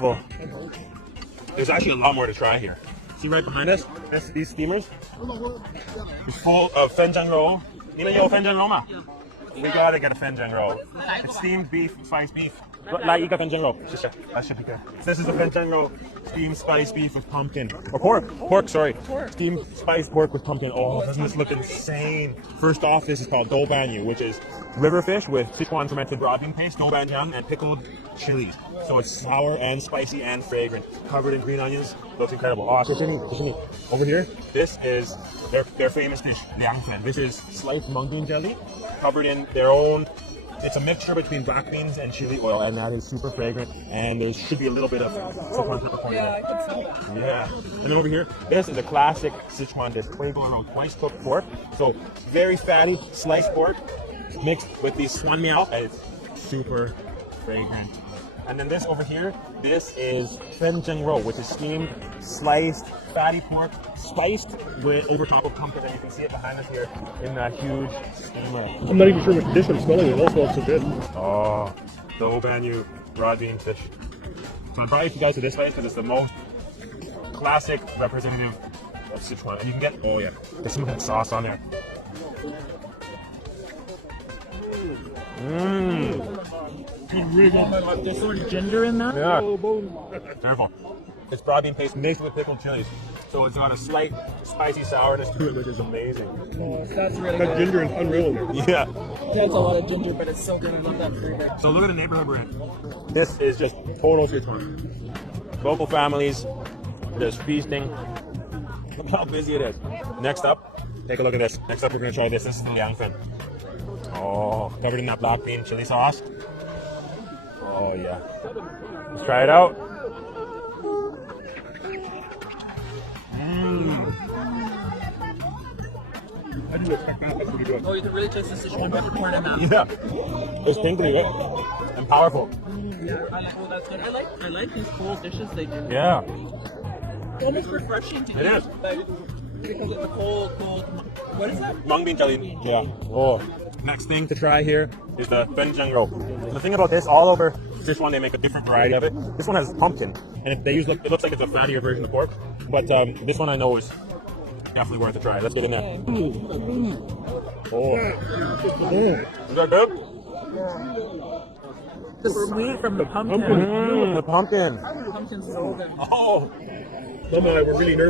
beautiful. There's actually a lot more to try here. See right behind us? These steamers? It's full of fenjang roll. You know fenjang roll ma? We gotta get a fenjang roll. It's steamed beef, spiced beef. Like fenjang roll. This is a fenjang roll, steamed spiced beef with pumpkin. Or pork, sorry. Steamed spiced pork with pumpkin. Oh, doesn't this look insane? First off, this is called doubanyu, which is river fish with Sichuan fermented broad bean paste, doubanjiang, and pickled chilies. So it's sour and spicy and fragrant, covered in green onions. Looks incredible. Oh, over here, this is their famous dish, liangfen. This is sliced mung bean jelly, covered in their own. It's a mixture between black beans and chili oil, and that is super fragrant. And there should be a little bit of Sichuan peppercorn in it. Yeah. And then over here, this is a classic Sichuan dish, twice cooked pork. So very fatty sliced pork mixed with these swan miao, and it's super fragrant. And then this over here, this is fenjang roll, which is steamed, sliced, fatty pork, spiced with over top of pumpkin, and you can see it behind us here in that huge steamer. I'm not even sure which dish I'm smelling. It all smells so good. Oh, doubanyu broad bean fish. So I brought you guys to this place because it's the most classic representative of Sichuan. And you can get, oh yeah, there's some of that sauce on there. Mmm. Really good. There's sort of ginger in that. Yeah. Careful. It's broad bean paste mixed with pickled chilies. So it's got a slight spicy sourness to it, which is amazing. That's really That good. ginger is unreal in there. Yeah. That's a lot of ginger, but it's so good. I love that flavor. So look at the neighborhood we're in. This is just total Sichuan. Local families, just feasting. Look how busy it is. Next up, take a look at this. Next up, we're going to try this. This is the liangfen. Oh, covered in that black bean chili sauce. Oh yeah. Let's try it out. Mmm. I didn't expect that. That's pretty good. Oh, you can really taste the Sichuan peppercorn in that. Yeah. It's tingly and powerful. Yeah, I like. Oh, that's good. I like these cold dishes they do. Yeah. It's almost refreshing to It eat. is. Like, because of the cold. What is that? Mung bean jelly. Yeah. Oh. Next thing to try here is the fenjang roll. The thing about this, all over Sichuan, they make a different variety of it. This one has pumpkin, and it looks like it's a fattier version of pork. But this one I know is definitely worth a try. Let's get in there. Oh. Is that good? The sweet from the pumpkin. The pumpkin. The pumpkin's so good. Oh. Mama and I were really nervous.